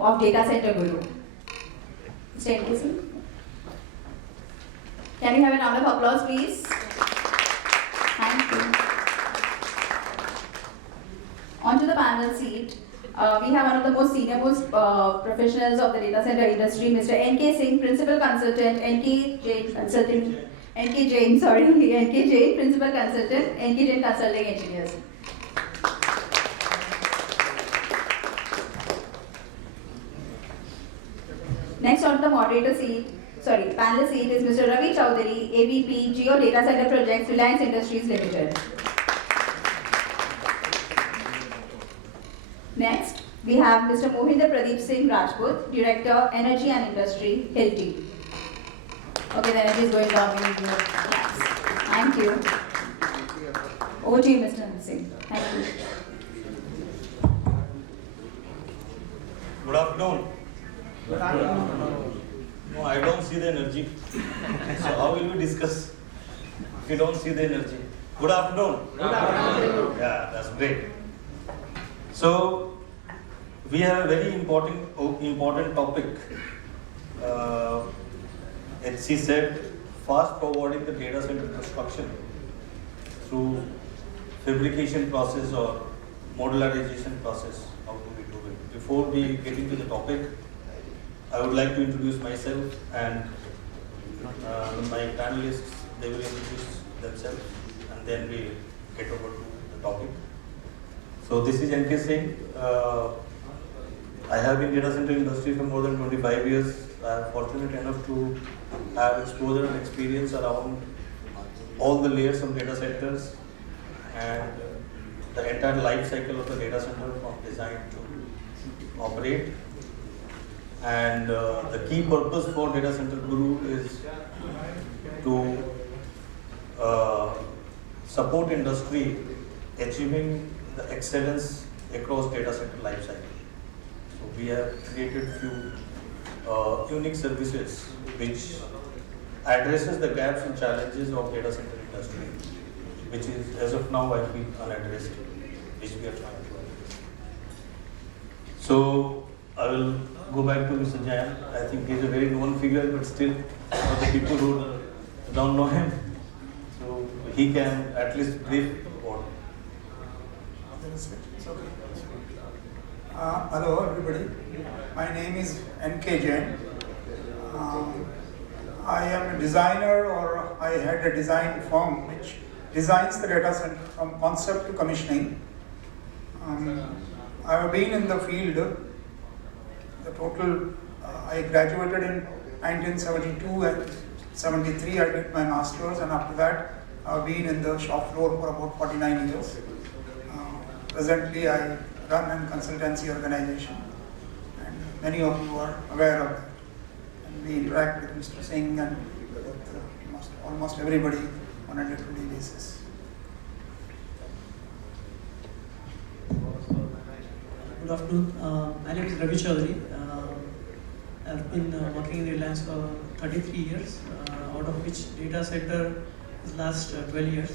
CEO of Data Center Guru. Mr. NK Singh. Can we have a round of applause, please? Thank you. On to the panel seat. We have one of the most senior professionals of the data center industry, Mr. NK Singh, Principal Consultant, NK Jain, Principal Consultant, NK Jain Consulting Engineers. Next on the panel seat is Mr. Ravi Chaudhary, AVP, Geo Data Center Projects, Reliance Industries Limited. Next, we have Mr. Mohinder Pradip Singh Rajput, Director, Energy and Industry, Hilti. Okay, the energy is going down. We need more claps. Thank you. Over to you, Mr. Singh. Thank you. Good afternoon. No, I don't see the energy. So how will we discuss if you don't see the energy? Good afternoon. Good afternoon. Yeah, that's great. So we have a very important topic. HC said fast forwarding the data center construction through fabrication process or modularization process. How do we do it? Before we get into the topic, I would like to introduce myself and my panelists. They will introduce themselves and then we get over to the topic. So this is NK Singh. I have been in data center industry for more than 25 years. I am fortunate enough to have exposure and experience around all the layers of data centers and the entire life cycle of the data center from design to operate. And the key purpose for Data Center Guru is to support industry achieving the excellence across data center life cycle. So we have created few unique services which addresses the gaps and challenges of data center industry, which is as of now I feel unaddressed, which we are trying to address. So I will go back to Mr. Jain. I think he's a very known figure, but still for the people who don't know him, so he can at least brief about Hello everybody, my name is NK Jain. I am a designer, or I had a design firm which designs the data center from concept to commissioning. I have been in the field. The total, I graduated in 1972 and 73 I did my master's, and after that I've been in the shop floor for about 49 years. Presently I run a consultancy organization, and many of you are aware of that. And we interact with Mr. Singh and with almost everybody on a day-to-day basis. Good afternoon. My name is Ravi Chaudhary. I've been working in Reliance for 33 years, out of which data center is last 12 years.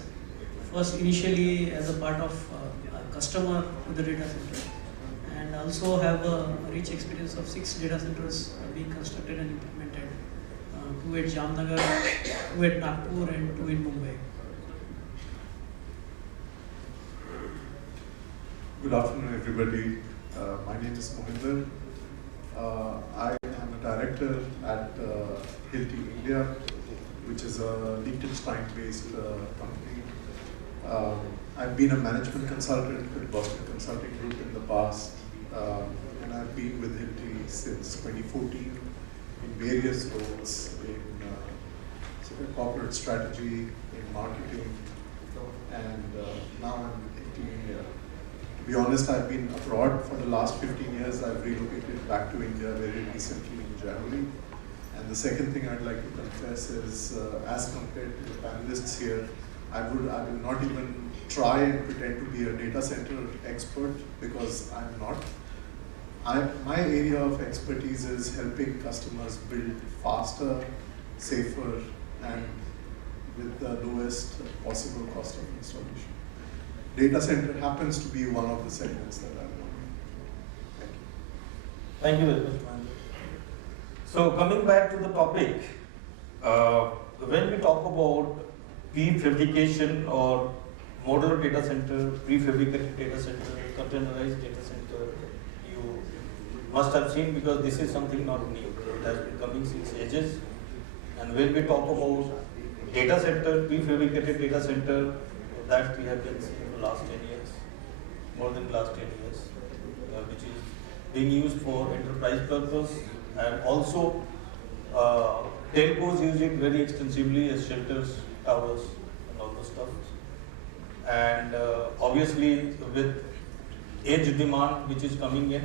First, initially as a part of a customer to the data center, and also have a rich experience of 6 data centers being constructed and implemented. 2 at Jamnagar, 2 at Nagpur, and 2 in Mumbai. Good afternoon, everybody. My name is Mohinder. I am a director at Hilti India, which is a Liechtenstein-based company. I've been a management consultant with Boston Consulting Group in the past, and I've been with Hilti since 2014 in various roles in corporate strategy, in marketing, and now I'm with Hilti India. To be honest, I've been abroad for the last 15 years. I've relocated back to India very recently in January. And the second thing I'd like to confess is, as compared to the panelists here, I will not even try and pretend to be a data center expert, because I'm not. My area of expertise is helping customers build faster, safer, and with the lowest possible cost of installation. Data center happens to be one of the segments that I'm on. Thank you very much, Mohinder. So coming back to the topic, when we talk about prefabrication or modular data center, prefabricated data center, containerized data center, you must have seen because this is something not new. It has been coming since ages. And when we talk about data center, prefabricated data center, that we have been seeing for the last 10 years, more than the last 10 years, which is being used for enterprise purpose, and also telcos use it very extensively as shelters, towers, and all those stuff. And obviously with edge demand which is coming in,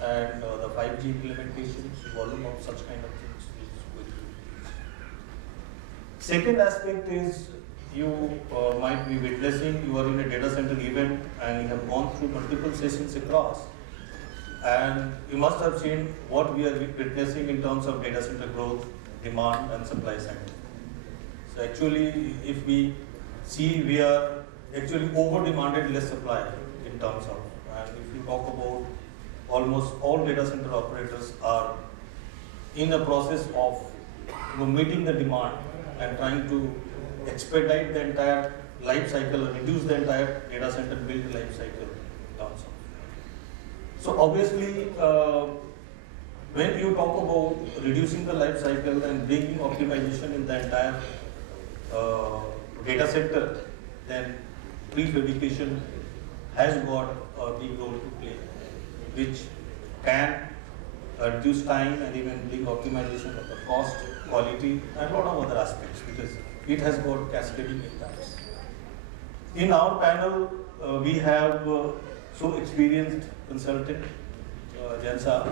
and the 5G implementation, volume of such kind of things is going to increase. Second aspect is you might be witnessing, you are in a data center event and you have gone through multiple sessions across, and you must have seen what we are witnessing in terms of data center growth, demand and supply side. So actually, if we see, we are actually over demanded, less supply in terms of, and if you talk about almost all data center operators are in the process of meeting the demand and trying to expedite the entire life cycle, reduce the entire data center build life cycle in terms of. So obviously, when you talk about reducing the life cycle and bringing optimization in the entire data center, then prefabrication has got a big role to play, which can reduce time and even bring optimization of the cost, quality, and a lot of other aspects, because it has got cascading impacts. In our panel, we have so experienced consultant, Jain sir.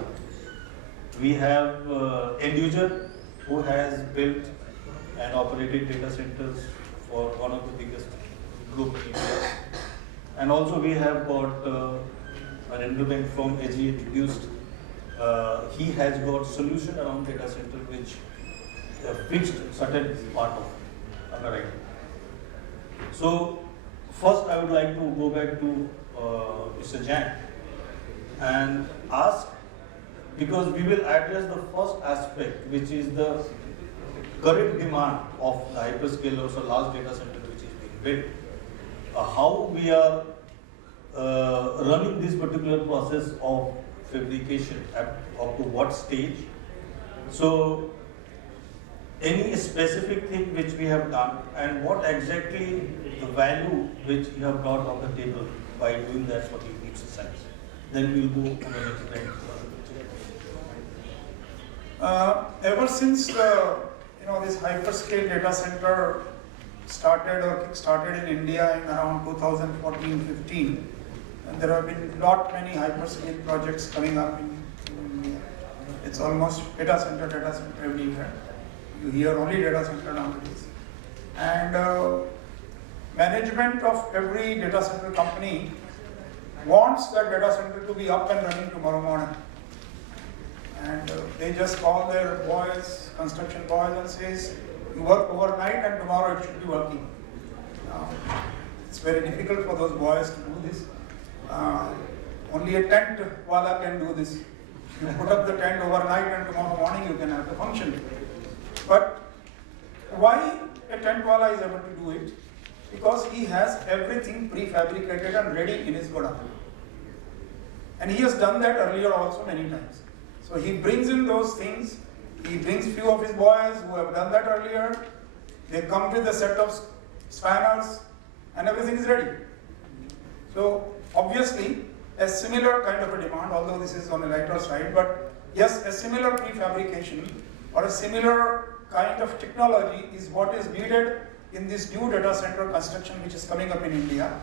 We have end user who has built and operated data centers for one of the biggest group in India. And also we have got an independent from AG introduced. He has got solution around data center which fixed certain part of it. Am I right? So first I would like to go back to Mr. Jain and ask, because we will address the first aspect, which is the current demand of the hyperscalers or large data center which is being built. How we are running this particular process of fabrication up to what stage. So any specific thing which we have done and what exactly the value which you have brought on the table by doing that sort of exercise. Then we will go to the next slide. Ever since this hyperscale data center started or kick-started in India in around 2014-15, and there have been many hyperscale projects coming up in India. It's almost data center everywhere. You hear only data center nowadays. And management of every data center company wants that data center to be up and running tomorrow morning. And they just call their boys, construction boys, and says, you work overnight and tomorrow it should be working. It's very difficult for those boys to do this. Only a tent wala can do this. You put up the tent overnight and tomorrow morning you can have the function. But why a tent wala is able to do it? Because he has everything prefabricated and ready in his godown. And he has done that earlier also many times. So he brings in those things, he brings few of his boys who have done that earlier, they come with a set of spanners and everything is ready. So obviously a similar kind of a demand, although this is on a lighter side, but yes, a similar prefabrication or a similar kind of technology is what is needed in this new data center construction which is coming up in India,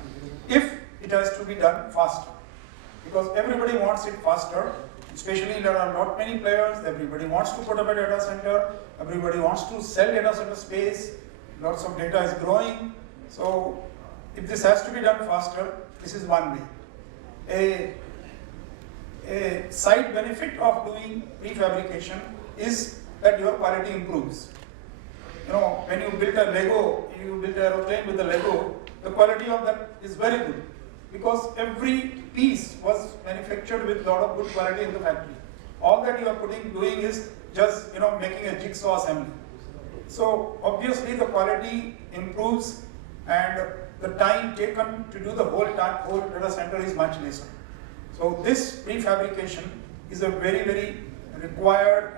if it has to be done faster. Because everybody wants it faster, especially there are not many players, everybody wants to put up a data center, everybody wants to sell data center space, lots of data is growing. So if this has to be done faster, this is one way. A side benefit of doing prefabrication is that your quality improves. When you build a Lego, you build an aeroplane with a Lego, the quality of that is very good. because every piece was manufactured with a lot of good quality in the factory. All that you are doing is just making a jigsaw assembly. So obviously the quality improves and the time taken to do the whole data center is much lesser. So this prefabrication is a very, very required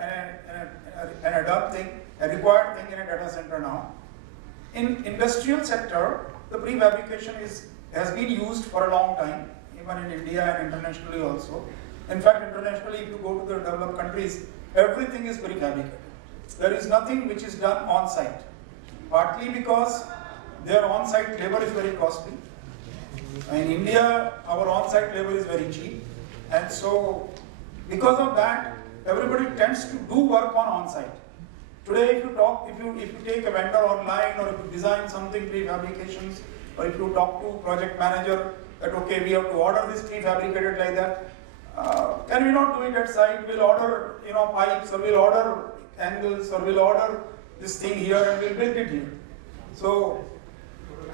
and a done thing, a required thing in a data center now. In industrial sector, the prefabrication has been used for a long time, even in India and internationally also. In fact, internationally, if you go to the developed countries, everything is prefabricated. There is nothing which is done on site, partly because their on-site labor is very costly. In India, our on-site labor is very cheap, and so because of that, everybody tends to do work on-site. Today, if you take a vendor online, or if you design something prefabrications, or if you talk to project manager that okay, we have to order this prefabricated like that, can we not do it at site? We'll order pipes, or we'll order angles, or we'll order this thing here and we'll build it here. So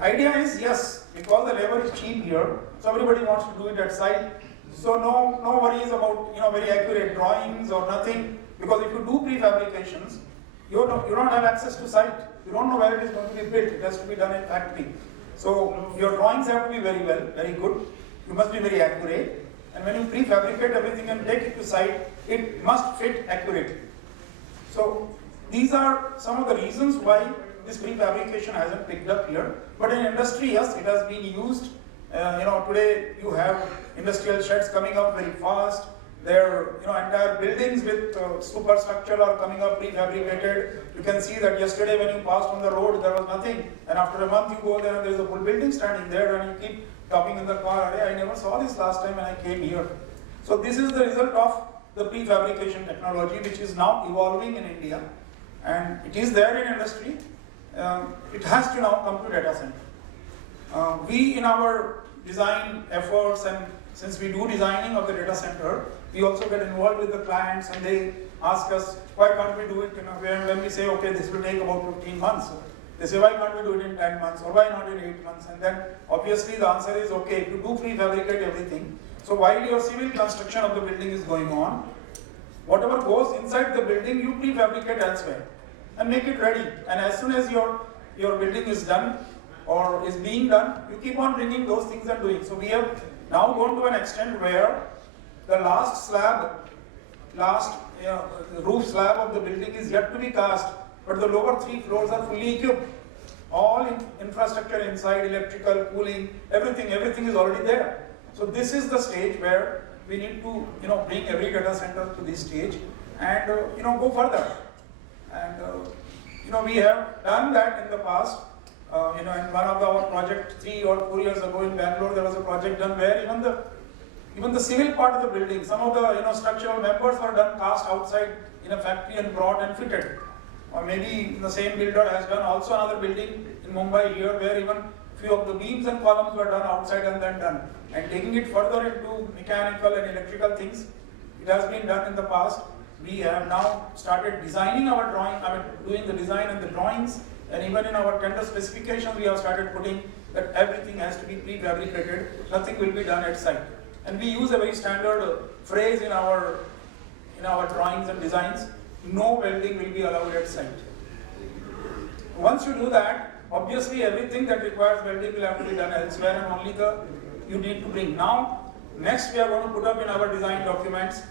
idea is yes, because the labor is cheap here, so everybody wants to do it at site. So no worries about very accurate drawings or nothing, because if you do prefabrications, you don't have access to site. You don't know where it is going to be built. It has to be done in factory. So your drawings have to be very good. You must be very accurate. And when you prefabricate everything and take it to site, it must fit accurately. So these are some of the reasons why this prefabrication hasn't picked up here. But in industry, yes, it has been used. Today you have industrial sheds coming up very fast. Their entire buildings with superstructure are coming up prefabricated. You can see that yesterday when you passed on the road, there was nothing. And after a month you go there and there is a full building standing there, and you keep talking in the car, hey, I never saw this last time when I came here. So this is the result of the prefabrication technology, which is now evolving in India. And it is there in industry. It has to now come to data center. We in our design efforts, and since we do designing of the data center, we also get involved with the clients, and they ask us, why can't we do it when we say, okay, this will take about 15 months. They say, why can't we do it in 10 months, or why not in 8 months? And then obviously the answer is, okay, if you do prefabricate everything, so while your civil construction of the building is going on, whatever goes inside the building, you prefabricate elsewhere and make it ready. And as soon as your building is done or is being done, you keep on bringing those things and doing. So we have now gone to an extent where the last roof slab of the building is yet to be cast, but the lower 3 floors are fully equipped. All infrastructure inside, electrical, cooling, everything is already there. So this is the stage where we need to bring every data center to this stage and go further. And we have done that in the past. In one of our projects 3 or 4 years ago in Bangalore, there was a project done where even the civil part of the building, some of the structural members were done cast outside in a factory and brought and fitted. Or maybe the same builder has done also another building in Mumbai here, where even few of the beams and columns were done outside and then done. And taking it further into mechanical and electrical things, it has been done in the past. We have now started designing our drawing, doing the design and the drawings, and even in our tender specifications we have started putting that everything has to be prefabricated, nothing will be done at site. And we use a very standard phrase in our drawings and designs, no welding will be allowed at site. Once you do that, obviously everything that requires welding will have to be done elsewhere, and only you need to bring. Now, next we are going to put up in our design documents,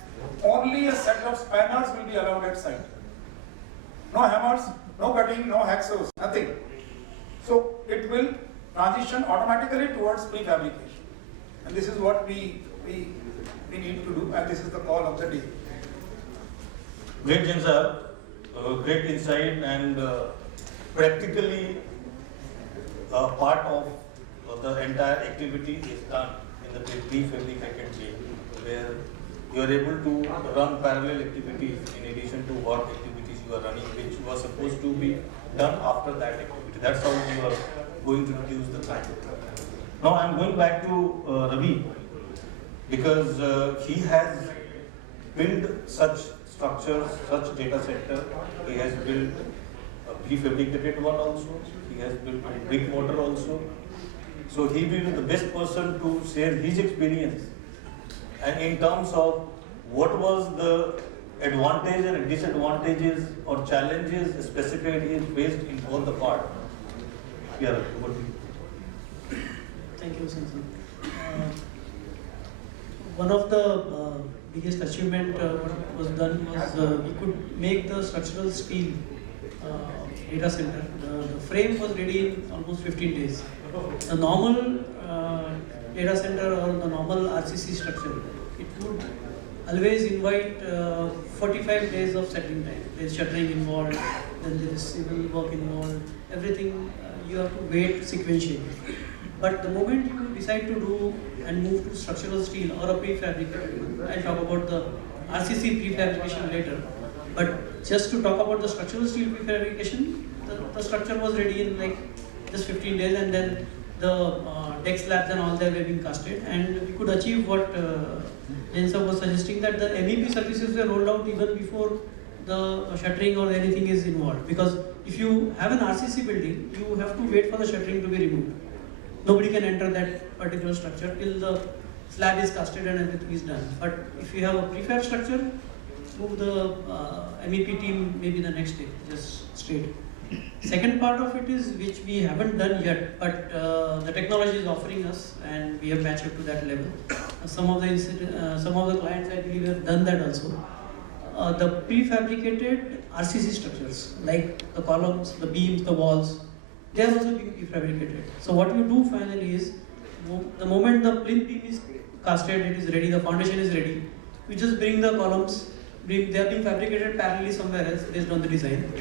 only a set of spanners will be allowed at site. No hammers, no cutting, no hacksaws, nothing. So it will transition automatically towards prefabrication. And this is what we need to do, and this is the call of the day. Great, Jain sir. Great insight, and practically part of the entire activity is done in the prefabricated way, where you are able to run parallel activities in addition to what activities you are running, which was supposed to be done after that activity. That's how you are going to reduce the time. Now I am going back to Ravi, because he has built such structures, such data center. He has built a prefabricated one also. He has built a brick mortar also. So he will be the best person to share his experience and in terms of what was the advantages and disadvantages or challenges specifically faced in both the part. Yeah, over to you. Thank you, Singh. One of the biggest achievement what was done was we could make the structural steel data center. The frame was ready in almost 15 days. The normal data center or the normal RCC structure, it would always invite 45 days of settling time. There is shuttering involved, then there is civil work involved, everything you have to wait sequentially. But the moment you decide to do and move to structural steel or a prefabricated, I'll talk about the RCC prefabrication later. But just to talk about the structural steel prefabrication, the structure was ready in like just 15 days, and then the deck slabs and all that were being casted, and we could achieve what Jain sir was suggesting, that the MEP services were rolled out even before the shuttering or anything is involved. Because if you have an RCC building, you have to wait for the shuttering to be removed. Nobody can enter that particular structure till the slab is casted and everything is done. But if you have a prefab structure, move the MEP team maybe the next day, just straight. Second part of it is which we haven't done yet, but the technology is offering us, and we have matched up to that level. Some of the clients I believe have done that also. The prefabricated RCC structures, like the columns, the beams, the walls, they are also being prefabricated. So what you do finally is, the moment the plinth beam is casted, it is ready, the foundation is ready, you just bring the columns, they are being fabricated parallelly somewhere else based on the design.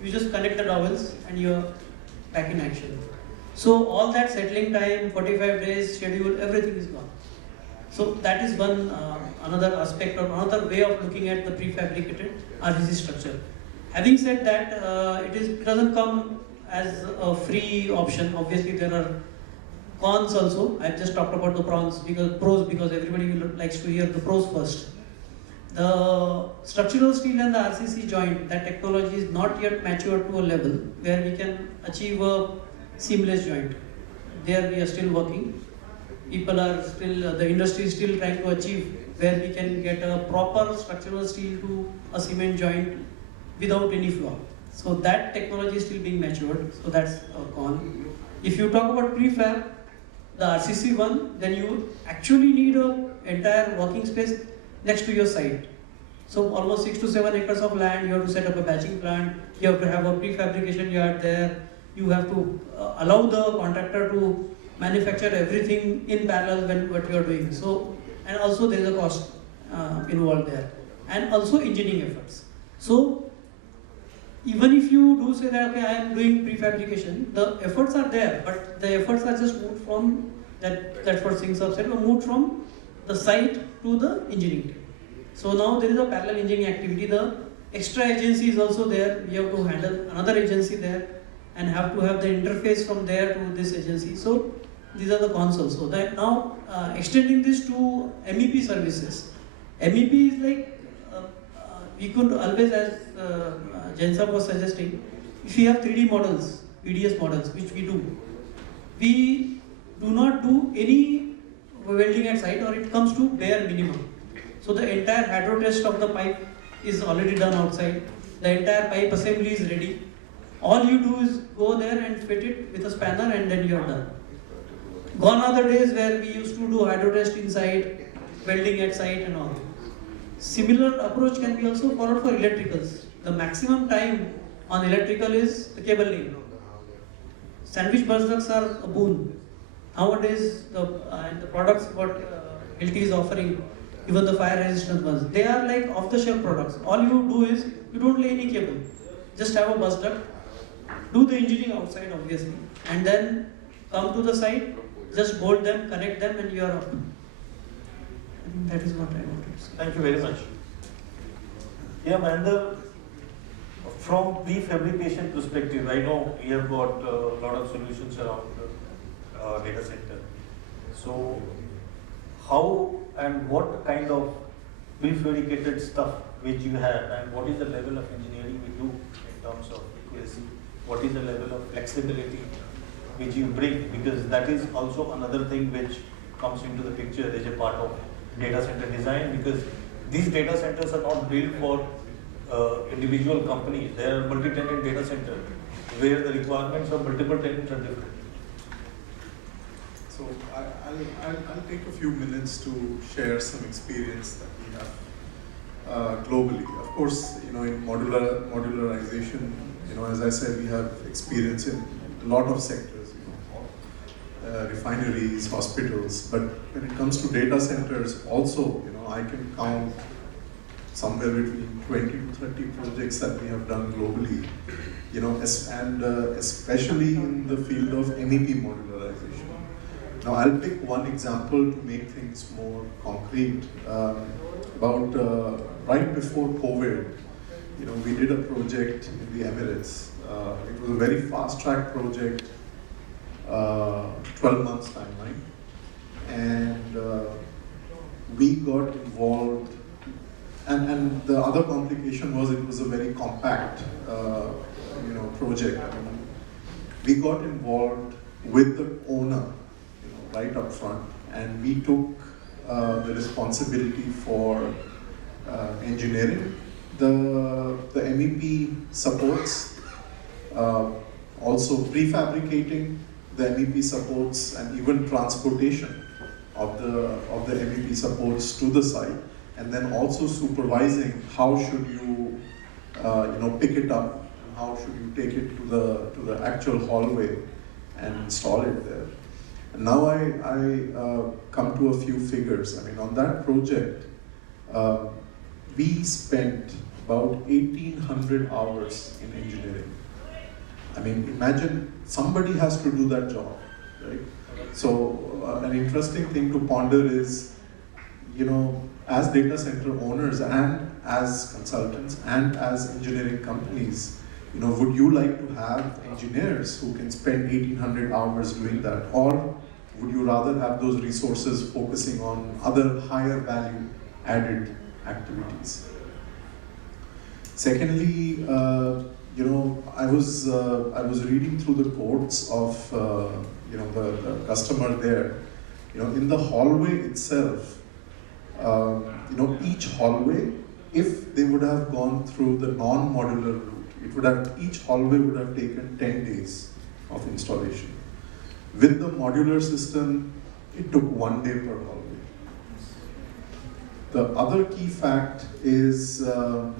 You just connect the dowels and you are back in action. So all that settling time, 45 days, schedule, everything is gone. So that is one another aspect or another way of looking at the prefabricated RCC structure. Having said that, it doesn't come as a free option. Obviously there are cons also. I've just talked about the pros because everybody likes to hear the pros first. The structural steel and the RCC joint, that technology is not yet matured to a level where we can achieve a seamless joint. There we are still working. People are still, the industry is still trying to achieve where we can get a proper structural steel to a cement joint without any flaw. So that technology is still being matured, so that's a con. If you talk about prefab, the RCC one, then you actually need an entire working space next to your site. So almost 6 to 7 acres of land, you have to set up a batching plant, you have to have a prefabrication yard there, you have to allow the contractor to manufacture everything in parallel when what you are doing. So, and also there is a cost involved there, and also engineering efforts. So even if you do say that, okay, I am doing prefabrication, the efforts are there, but the efforts are just moved from, that's what Singh sir said, moved from the site to the engineering team. So now there is a parallel engineering activity. The extra agency is also there. We have to handle another agency there and have to have the interface from there to this agency. So these are the cons also. That now extending this to MEP services. MEP is like, we could always, as Jain sir was suggesting, if we have 3D models, PDS models, which we do not do any welding at site, or it comes to bare minimum. So the entire hydro test of the pipe is already done outside. The entire pipe assembly is ready. All you do is go there and fit it with a spanner, and then you are done. Gone are the days where we used to do hydro test inside, welding at site and all. Similar approach can be also followed for electricals. The maximum time on electrical is the cable laying. Sandwich bus ducts are a boon. Nowadays, the products what Hilti is offering, even the fire resistant ones, they are like off-the-shelf products. All you do is, you don't lay any cable. Just have a bus duct, do the engineering outside obviously, and then come to the site, just bolt them, connect them, and you are up. I think that is what I wanted to say. Thank you very much. Yeah, Mohinder, from prefabrication perspective, I know we have got a lot of solutions around the data center. So, how and what kind of prefabricated stuff which you have, and what is the level of engineering we do in terms of accuracy? What is the level of flexibility which you bring, because that is also another thing which comes into the picture as a part of data center design, because these data centers are not built for individual companies. They are multi-tenant data centers where the requirements of multiple tenants are different. So I'll take a few minutes to share some experience that we have globally. Of course, in modularization, as I said, we have experience in a lot of sectors, refineries, hospitals. But when it comes to data centers, also, I can count somewhere between 20 to 30 projects that we have done globally, and especially in the field of MEP modularization. Now, I'll pick one example to make things more concrete. Right before COVID, we did a project in the Emirates. It was a very fast-track project, 12 months timeline, and we got involved. And the other complication was it was a very compact, project. We got involved with the owner, right up front, and we took the responsibility for engineering, the MEP supports, also prefabricating the MEP supports, and even transportation of the MEP supports to the site, and then also supervising how should you pick it up, and how should you take it to the actual hallway and install it there. And now I come to a few figures. I mean, on that project, we spent about 1,800 hours in engineering. I mean, imagine somebody has to do that job, right? So an interesting thing to ponder is, as data center owners and as consultants and as engineering companies, would you like to have engineers who can spend 1,800 hours doing that? Or would you rather have those resources focusing on other higher value added activities? Secondly, I was reading through the quotes of the customer there. In the hallway itself, each hallway, if they would have gone through the non-modular route, each hallway would have taken 10 days of installation. With the modular system, it took 1 day per hallway. The other key fact is, the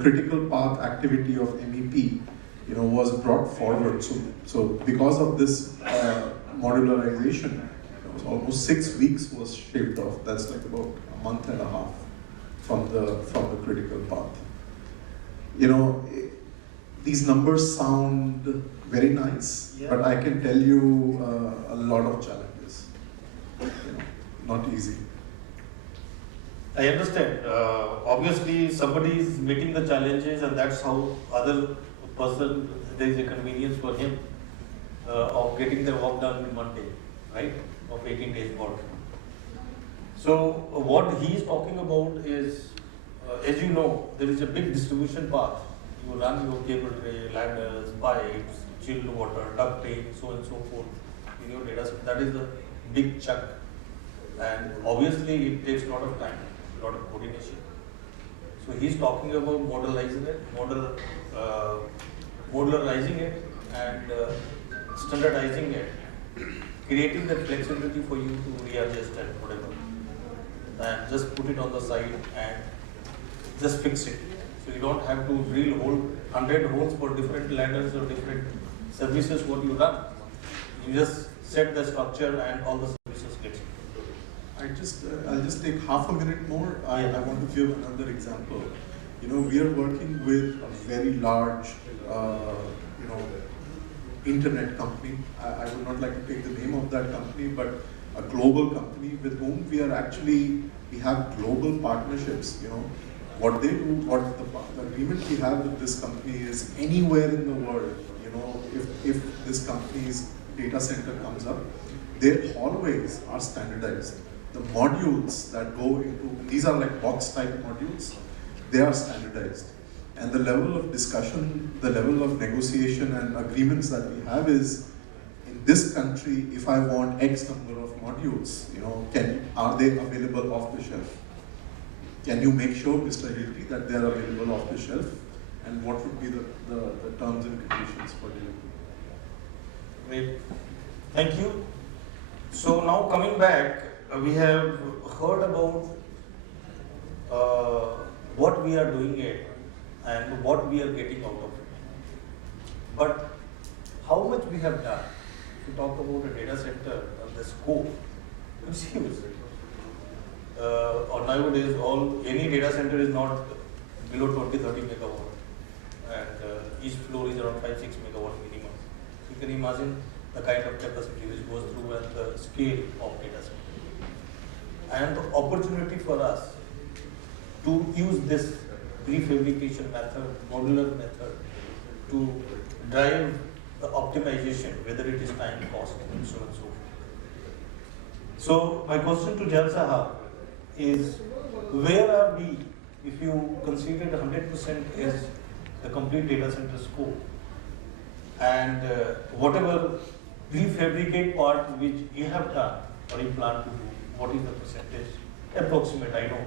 critical path activity of MEP, was brought forward. So because of this modularization, almost 6 weeks was shaved off. That's like about a month and a half from the critical path. These numbers sound very nice, but I can tell you a lot of challenges. Not easy. I understand. Obviously, somebody is meeting the challenges, and that's how other person, there is a convenience for him of getting the work done in 1 day, right? Of 18 days work. So what he is talking about is, as you know, there is a big distribution path. You run your cable tray, ladders, pipes, chilled water, ducting, so on and so forth in your data center. That is a big chunk, and obviously it takes a lot of time, a lot of coordination. So he's talking about modularizing it, and standardizing it, creating the flexibility for you to readjust and whatever, and just put it on the side and just fix it. So you don't have to drill 100 holes for different ladders or different services what you run. You just set the structure and all the services get. I'll just take half a minute more. I want to give another example. We are working with a very large, internet company. I would not like to take the name of that company, but a global company with whom we have global partnerships. What they do, the agreement we have with this company is anywhere in the world. If this company's data center comes up, their hallways are standardized. The modules that go into, these are like box type modules, they are standardized. And the level of discussion, the level of negotiation and agreements that we have is this country, if I want X number of modules, are they available off the shelf? Can you make sure, Mr. Hilti, that they are available off the shelf? And what would be the terms and conditions for delivery? Great. Thank you. So now coming back, we have heard about what we are doing it and what we are getting out of it. But how much we have done? If you talk about a data center and the scope, it's huge. Or nowadays, any data center is not below 20-30 megawatt, and each floor is around 5-6 megawatt minimum. So you can imagine the kind of capacity which goes through and the scale of data center. And the opportunity for us to use this prefabrication method, modular method, to drive the optimization, whether it is time, cost, and so on and so forth. So my question to Jain Sahab is, where are we if you consider 100% is the complete data center scope, and whatever prefabricate part which you have done or you plan to do, what is the percentage? Approximate, I know.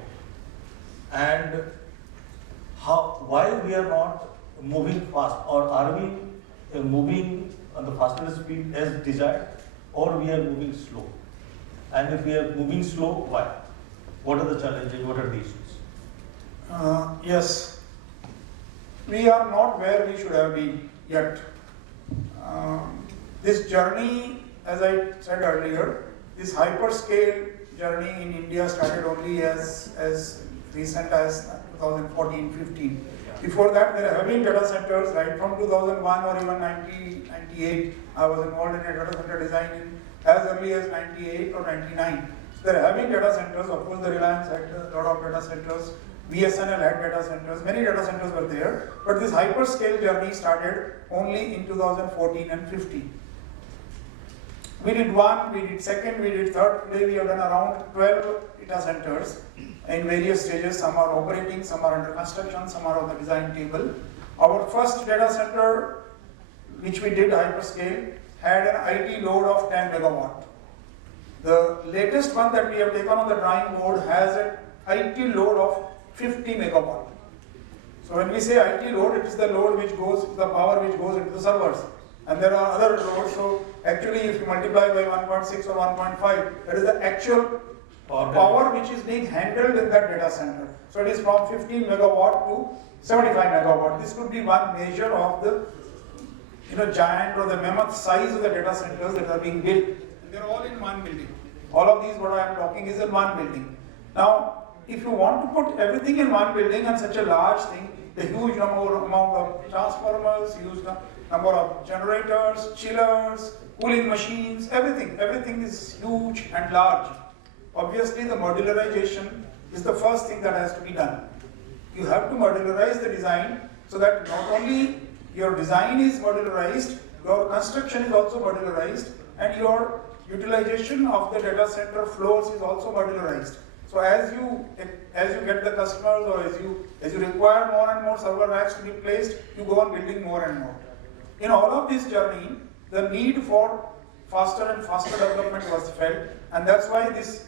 And why we are not moving fast, or are we moving on the faster speed as desired, or we are moving slow? And if we are moving slow, why? What are the challenges? What are the issues? Yes, we are not where we should have been yet. This journey, as I said earlier, this hyperscale journey in India started only as recent as 2014-15. Before that, there have been data centers right from 2001 or even 1998. I was involved in a data center design as early as 98 or 99. So there have been data centers. Of course, the Reliance had a lot of data centers. BSNL had data centers. Many data centers were there. But this hyperscale journey started only in 2014 and 15. We did one, we did second, we did third. Today we have done around 12 data centers in various stages. Some are operating, some are under construction, some are on the design table. Our first data center, which we did hyperscale, had an IT load of 10 megawatt. The latest one that we have taken on the drawing board has an IT load of 50 megawatt. So when we say IT load, it is the load which goes, the power which goes into the servers. And there are other loads, so actually if you multiply by 1.6 or 1.5, that is the actual power which is being handled in that data center. So it is from 15 megawatt to 75 megawatt. This could be one measure of the giant or the mammoth size of the data centers that are being built. They are all in one building. All of these what I am talking is in one building. Now, if you want to put everything in one building and such a large thing, the huge amount of transformers, huge number of generators, chillers, cooling machines, everything is huge and large. Obviously, the modularization is the first thing that has to be done. You have to modularize the design so that not only your design is modularized, your construction is also modularized, and your utilization of the data center floors is also modularized. So as you get the customers, or as you require more and more server racks to be placed, you go on building more and more. In all of this journey, the need for faster and faster development was felt, and that's why this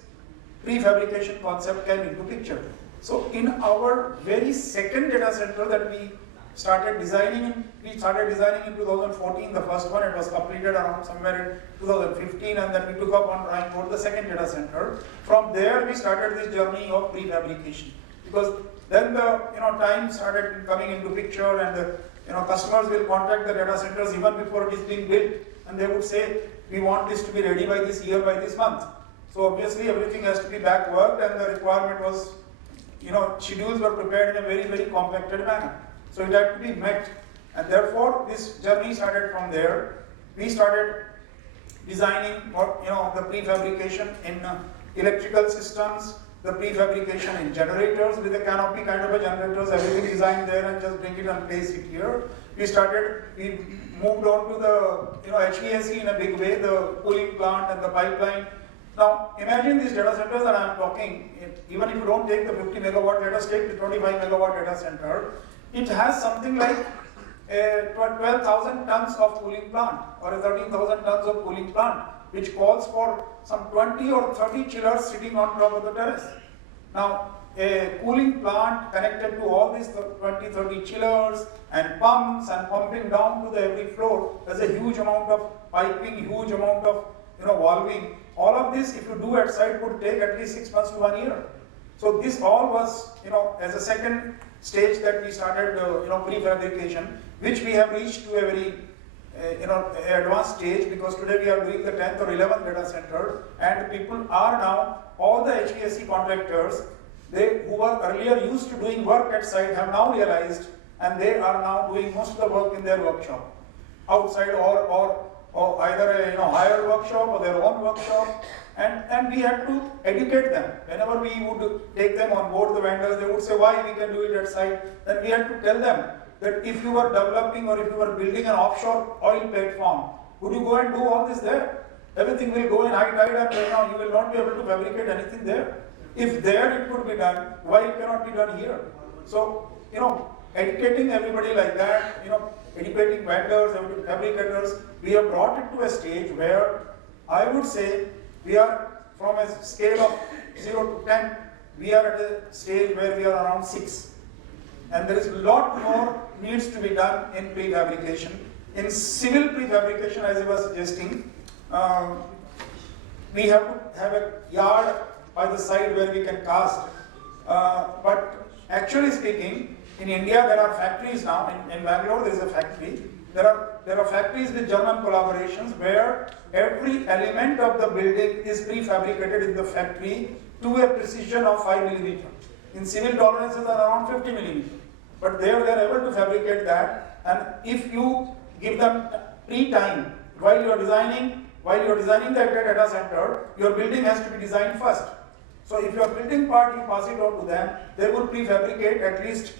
prefabrication concept came into picture. So in our very second data center that we started designing in 2014, the first one. It was completed around somewhere in 2015, and then we took up on drawing board the second data center. From there we started this journey of prefabrication, because then the time started coming into picture, and the customers will contact the data centers even before it is being built, and they would say, we want this to be ready by this year, by this month. So obviously everything has to be back worked, and the requirement was, schedules were prepared in a very, very compacted manner. So it had to be met, and therefore this journey started from there. We started designing, the prefabrication in electrical systems, the prefabrication in generators with a canopy kind of a generators, everything designed there, and just bring it and place it here. We moved on to the HVAC in a big way, the cooling plant and the pipeline. Now imagine these data centers that I am talking, even if you don't take the 50 megawatt, let us take the 25 megawatt data center. It has something like a 12,000 tons of cooling plant or a 13,000 tons of cooling plant, which calls for some 20 or 30 chillers sitting on top of the terrace. Now, a cooling plant connected to all these 20, 30 chillers and pumps and pumping down to the every floor, there's a huge amount of piping, huge amount of valving. All of this, if you do at site, would take at least 6 months to 1 year. So this all was, as a second stage that we started, prefabrication, which we have reached to a very, advanced stage, because today we are doing the 10th or 11th data center, and people are now, all the HVAC contractors, they who were earlier used to doing work at site have now realized, and they are now doing most of the work in their workshop, outside or either a higher workshop or their own workshop, and we had to educate them. Whenever we would take them on board, the vendors, they would say why we can do it at site. Then we had to tell them that if you were developing or if you were building an offshore oil platform, would you go and do all this there? Everything will go in high tide, and you will not be able to fabricate anything there. If there it could be done, why it cannot be done here? So, educating everybody like that, educating vendors, fabricators, we have brought it to a stage where I would say we are from a scale of 0 to 10, we are at a stage where we are around 6. And there is a lot more needs to be done in prefabrication. In civil prefabrication, as I was suggesting, we have to have a yard by the side where we can cast. But actually speaking, in India there are factories now. In Bangalore there is a factory. There are factories with German collaborations where every element of the building is prefabricated in the factory to a precision of 5 millimeter. In civil tolerances are around 50 millimeter. But there they are able to fabricate that, and if you give them pre-time while you are designing the data center, your building has to be designed first. So if your building part you pass it on to them, they will prefabricate at least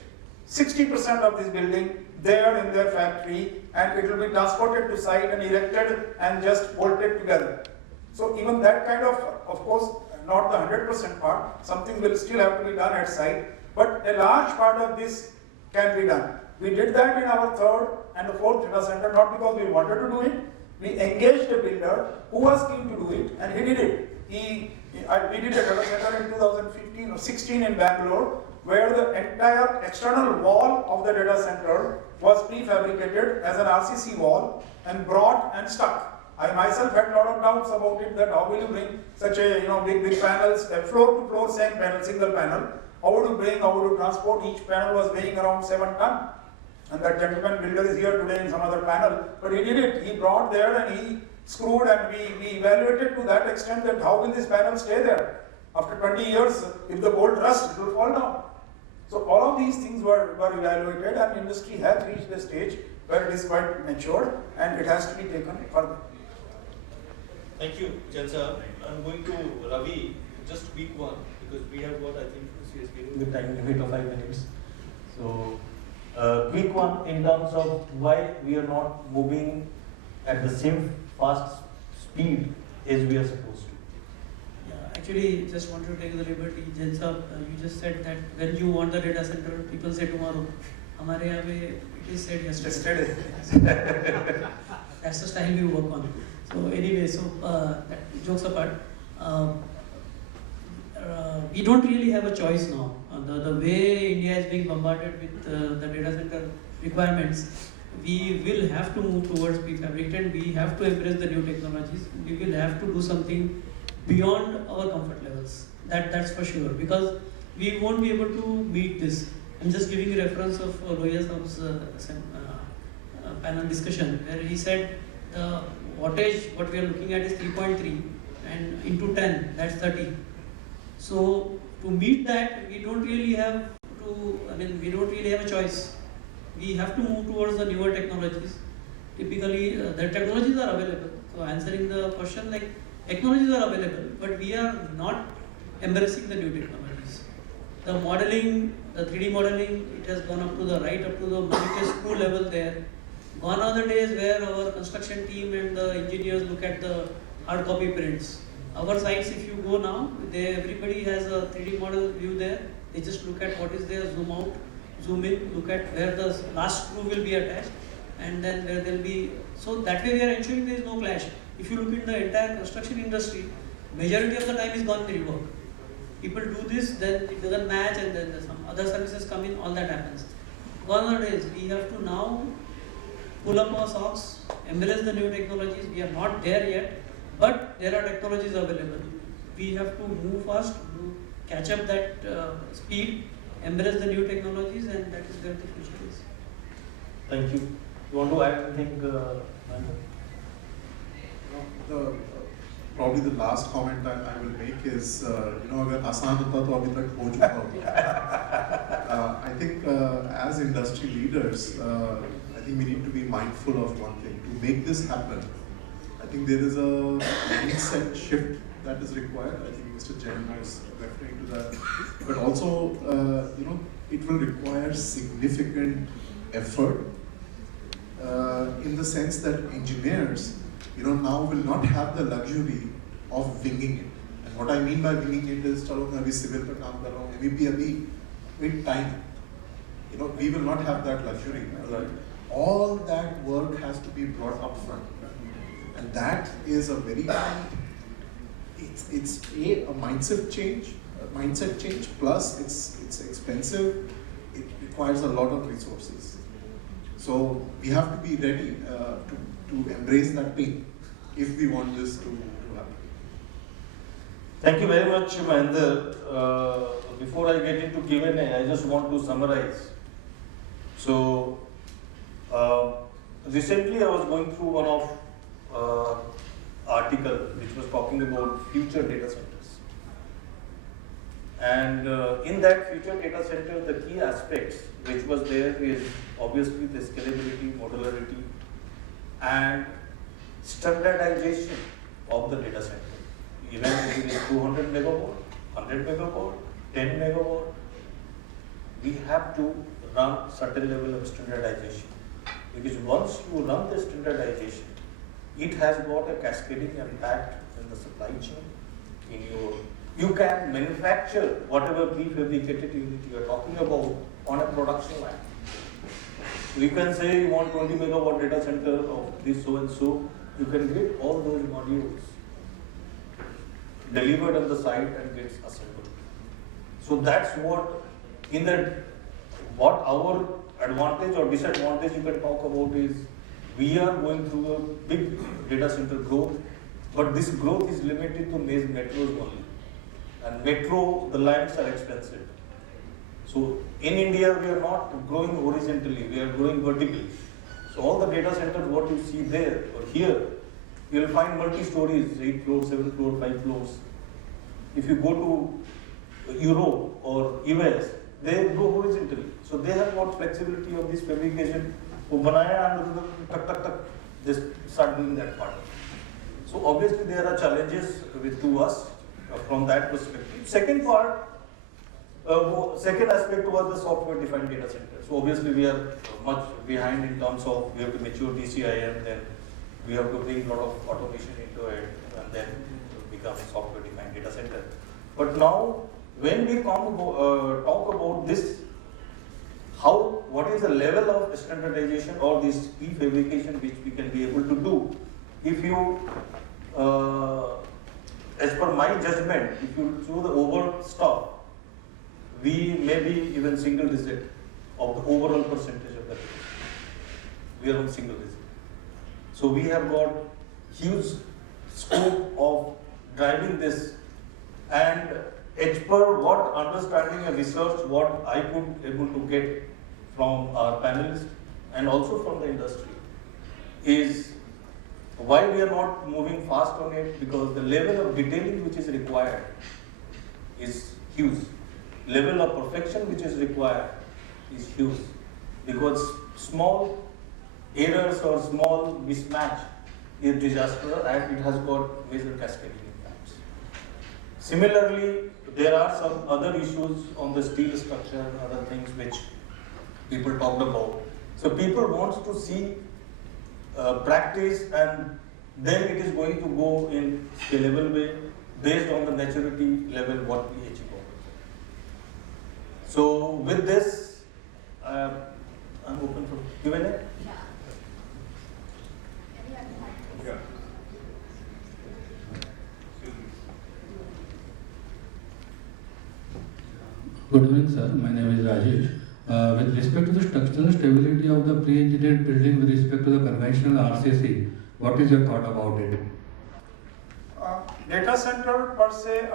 60% of this building there in their factory, and it will be transported to site and erected and just bolted together. So even that kind of course, not the 100% part, something will still have to be done at site, but a large part of this can be done. We did that in our third and the fourth data center, not because we wanted to do it. We engaged a builder who was keen to do it, and he did it. We did a data center in 2015 or 16 in Bangalore, where the entire external wall of the data center was prefabricated as an RCC wall and brought and stuck. I myself had a lot of doubts about it, that how will you bring such a big panels, floor to floor same panel, single panel. How would you transport? Each panel was weighing around 7 tons. And that gentleman builder is here today in some other panel. But he did it. He brought there and he screwed, and we evaluated to that extent that how will this panel stay there? After 20 years, if the bolt rusts, it will fall down. So all of these things were evaluated, and industry has reached a stage where it is quite mature and it has to be taken further. Thank you, Jain sir. I'm going to Ravi, just quick one, because we have got, I think, she has given the time limit of 5 minutes. So, quick one in terms of why we are not moving at the same fast speed as we are supposed to. Yeah, actually, just wanted to take the liberty, Jain sir, you just said that when you want the data center, people say tomorrow. Hamare yahan pe it is said yesterday. That's the style we work on. So anyway, jokes apart, we don't really have a choice now. The way India is being bombarded with the data center requirements, we will have to move towards prefabricated. We have to embrace the new technologies. We will have to do something beyond our comfort levels. That's for sure, because we won't be able to meet this. I'm just giving a reference of Roya's panel discussion, where he said the wattage what we are looking at is 3.3 and into 10, that's 30. So to meet that, we don't really have a choice. We have to move towards the newer technologies. Typically, the technologies are available. So answering the question, like, technologies are available, but we are not embracing the new technologies. The modeling, the 3D modeling, it has gone up to the molecular screw level there. Gone are the days where our construction team and the engineers look at the hard copy prints. Our sites, if you go now, everybody has a 3D model view there. They just look at what is there, zoom out, zoom in, look at where the last screw will be attached. and then there will be, so that way we are ensuring there is no clash. If you look in the entire construction industry, majority of the time is gone in rework. People do this, then it doesn't match, and then some other services come in, all that happens. Gone are days, we have to now pull up our socks, embrace the new technologies. We are not there yet, but there are technologies available. We have to move fast, catch up that speed, embrace the new technologies, and that is where the future is. Thank you. You want to add anything? Probably the last comment I will make is, अगर आसान होता तो अभी तक हो चुका होता. I think as industry leaders, I think we need to be mindful of one thing. To make this happen, I think there is a mindset shift that is required. I think Mr. Jain was referring to that. But also, it will require significant effort in the sense that engineers, now will not have the luxury of winging it. And what I mean by winging it is, chalo main abhi civil pe kaam kar raha hu, maybe abhi with time. We will not have that luxury. Right? All that work has to be brought up front. And that is a very, it's a mindset change, plus it's expensive, it requires a lot of resources. So we have to be ready to embrace that pain if we want this to happen. Thank you very much, Mohinder. Before I get into Q&A, I just want to summarize. So, recently I was going through one of article which was talking about future data centers. And in that future data center, the key aspects which was there is obviously the scalability, modularity, and standardization of the data center. Even if it is 200 megawatt, 100 megawatt, 10 megawatt, we have to run certain level of standardization. Because once you run the standardization, it has got a cascading impact in the supply chain. You can manufacture whatever prefabricated unit you are talking about on a production line. So you can say you want 20 megawatt data center of this so and so, you can get all those modules delivered on the site and gets assembled. So that's what what our advantage or disadvantage you can talk about is, we are going through a big data center growth, but this growth is limited to metros only. And metro, the lands are expensive. So in India, we are not growing horizontally, we are growing vertically. So all the data centers, what you see there or here, you will find multi-stories, 8 floors, 7 floors, 5 floors. If you go to Europe or US, they go horizontally. So they have got flexibility of this fabrication. Just start doing that part. So obviously there are challenges to us from that perspective. Second aspect was the software defined data center. So obviously we are much behind in terms of we have to mature DCIM, then we have to bring a lot of automation into it, and then become software defined data center. But now when we talk about this, what is the level of standardization or this prefabrication which we can be able to do? If you, as per my judgment, if you do the overall stuff, we may be even single digit of the overall percentage of that. We are on single digit. So we have got huge scope of driving this, and as per what understanding and research what I could able to get from our panelists and also from the industry is why we are not moving fast on it, because the level of detailing which is required is huge. Level of perfection which is required is huge, because small errors or small mismatch is disaster and it has got major cascading impacts. Similarly, there are some other issues on the steel structure and other things which people talked about. So people want to see practice, and then it is going to go in scalable way based on the maturity level what we achieve. So with this, I'm open for Q&A. Yeah. Good evening, sir. My name is Rajesh. With respect to the structural stability of the pre-engineered building with respect to the conventional RCC, what is your thought about it? Data center per se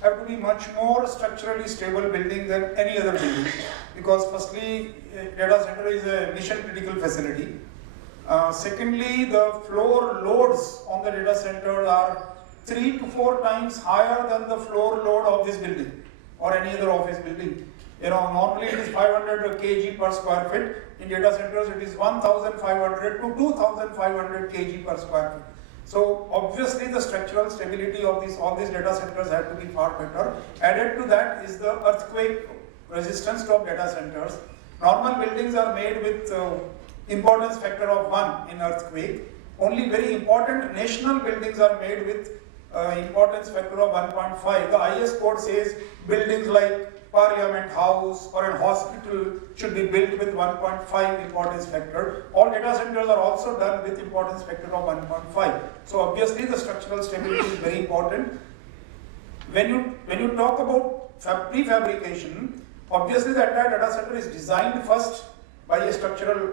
have to be much more structurally stable building than any other building, because firstly, data center is a mission critical facility. Secondly, the floor loads on the data center are 3 to 4 times higher than the floor load of this building or any other office building. You know, normally it is 500 kg per square feet. In data centers, it is 1,500 to 2,500 kg per square feet. So obviously, the structural stability of all these data centers have to be far better. Added to that is the earthquake resistance of data centers. Normal buildings are made with importance factor of 1 in earthquake. Only very important national buildings are made with importance factor of 1.5. The IS code says buildings like Parliament House or a hospital should be built with 1.5 importance factor. All data centers are also done with importance factor of 1.5. So obviously the structural stability is very important. When you talk about prefabrication, obviously the entire data center is designed first by a structural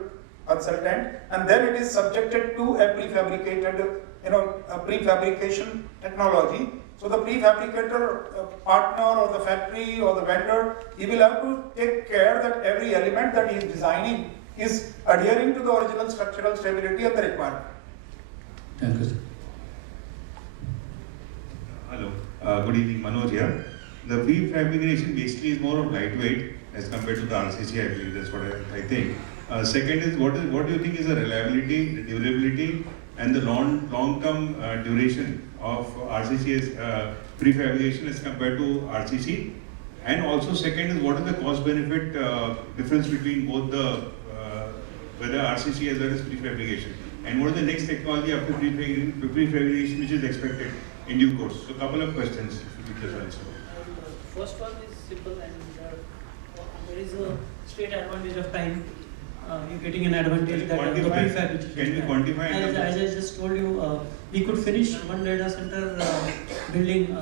consultant, and then it is subjected to a prefabricated, a prefabrication technology. So the prefabricator partner or the factory or the vendor, he will have to take care that every element that he is designing is adhering to the original structural stability and the requirement. Thank you, sir. Hello, good evening, Manoj here. The prefabrication basically is more of lightweight as compared to the RCC, I believe, that's what I think. Second is, what do you think is the reliability, the durability, and the long-term duration of RCC's prefabrication as compared to RCC? And also second is, what is the cost-benefit difference between both the whether RCC as well as prefabrication? And what is the next technology after prefabrication which is expected in due course? So a couple of questions, if you could just answer. First one is simple, and there is a straight advantage of time. You're getting an advantage that the prefabrication. Can you quantify? As I just told you, we could finish one data center building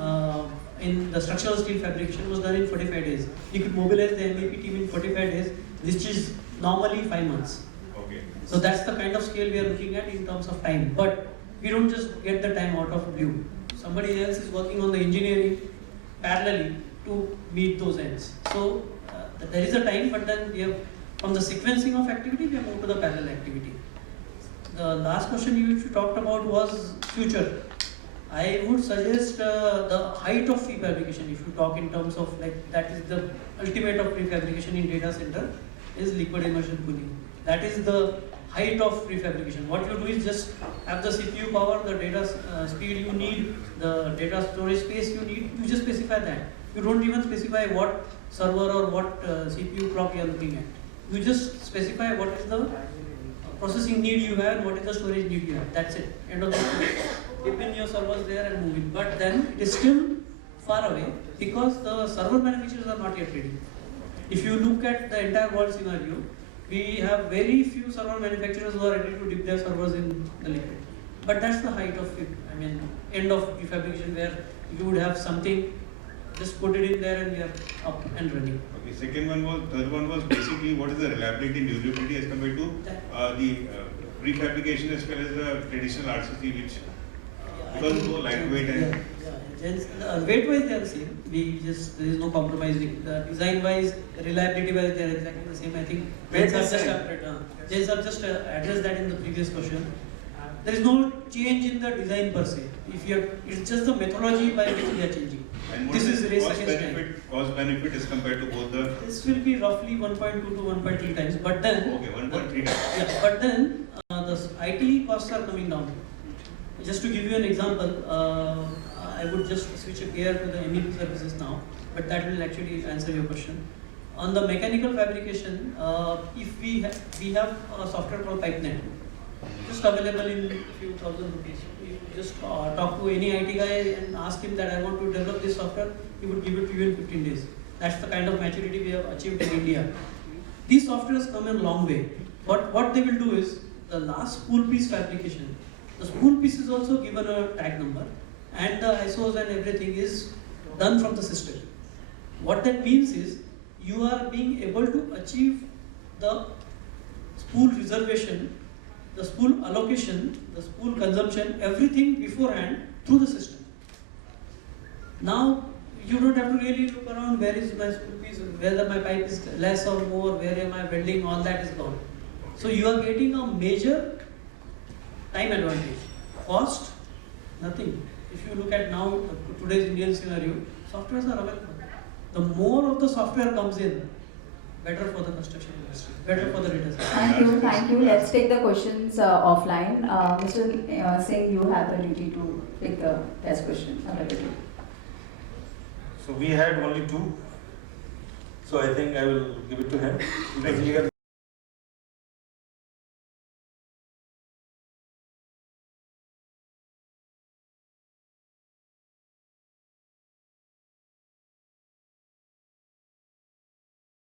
in the structural steel fabrication was done in 45 days. We could mobilize the MEP team in 45 days, which is normally 5 months. Okay. So that's the kind of scale we are looking at in terms of time. But we don't just get the time out of blue. Somebody else is working on the engineering parallelly to meet those ends. So there is a time, but then we have, from the sequencing of activity, we have moved to the parallel activity. The last question you talked about was future. I would suggest the height of prefabrication, if you talk in terms of like that is the ultimate of prefabrication in data center, is liquid immersion cooling. That is the height of prefabrication. What you do is just have the CPU power, the data speed you need, the data storage space you need, you just specify that. You don't even specify what server or what CPU clock you are looking at. You just specify what is the processing need you have and what is the storage need you have. That's it. End of the story. Keep in your servers there and move it. But then it is still far away because the server manufacturers are not yet ready. If you look at the entire world scenario, we have very few server manufacturers who are ready to dip their servers in the liquid. But that's the height of it. I mean, end of prefabrication where you would have something, just put it in there and we are up and running. Okay, third one was basically what is the reliability and durability as compared to the prefabrication as well as the traditional RCC, which because it's more lightweight and weight wise they are the same. There is no compromising. The design wise, reliability wise, they are exactly the same. I think Jain have just addressed that in the previous question. There is no change in the design per se. It's just the methodology by which we are changing. And what is cost benefit as compared to both the? This will be roughly 1.2 to 1.3 times. But then, okay, 1.3 times. Yeah, but then the IT costs are coming down. Just to give you an example, I would just switch a gear to the MEP services now, but that will actually answer your question. On the mechanical fabrication, if we have a software called PipeNet, just available in a few thousand rupees. You just talk to any IT guy and ask him that I want to develop this software, he would give it to you in 15 days. That's the kind of maturity we have achieved in India. These softwares come a long way. But what they will do is, the last spool piece fabrication, the spool piece is also given a tag number and the ISOs and everything is done from the system. What that means is you are being able to achieve the spool reservation, the spool allocation, the spool consumption, everything beforehand through the system. Now you don't have to really look around where is my spool piece, whether my pipe is less or more, where am I welding, all that is gone. So you are getting a major time advantage. Cost, nothing. If you look at now today's Indian scenario, softwares are available. The more of the software comes in, better for the construction industry, better for the data center. Thank you. Let's take the questions offline. Mr. Singh, you have the duty to take the test question. So we had only two. So I think I will give it to him. Because we are